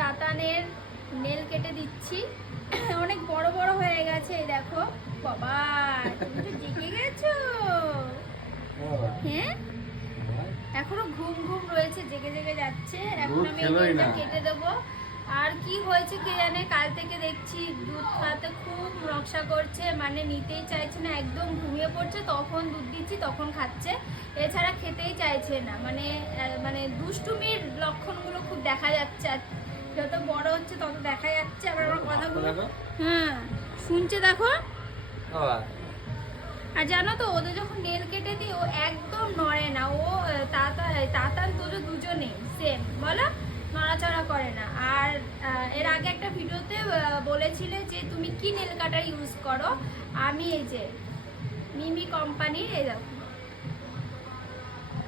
তাতানের nail কেটে দিচ্ছি। অনেক বড় বড় হয়ে গেছে, এই দেখো। বাবা তুমি তো জেগে গেছো। হ্যাঁ এখনো ঘুম ঘুম রয়েছে, জেগে জেগে যাচ্ছে। এখন আমি নেলটা কেটে দেবো। আর কি হয়েছে কে জানে, কাল থেকে দেখছি দুধ খাওয়াতে খুব নকশা করছে, মানে নিতেই চাইছে না, একদম ঘুমিয়ে পড়ছে, তখন দুধ দিচ্ছি তখন খাচ্ছে, এছাড়া খেতেই চাইছে না। মানে মানে দুষ্টুমির লক্ষণগুলো খুব দেখা যাচ্ছে, আর যত বড় হচ্ছে তত দেখা যাচ্ছে। আবার আমার কথাগুলো হ্যাঁ শুনছে, দেখো। আর জানো তো, ওদের যখন নেল কেটে দিই ও একদম নড়ে না। ও তাতান তোজো দুজনেই সেম, বলো, নড়াচড়া করে না। আর এর আগে একটা ভিডিওতে বলেছিলে যে তুমি কি নেল কাটার ইউজ করো। আমি এই যে মিমি কোম্পানির, এই দেখো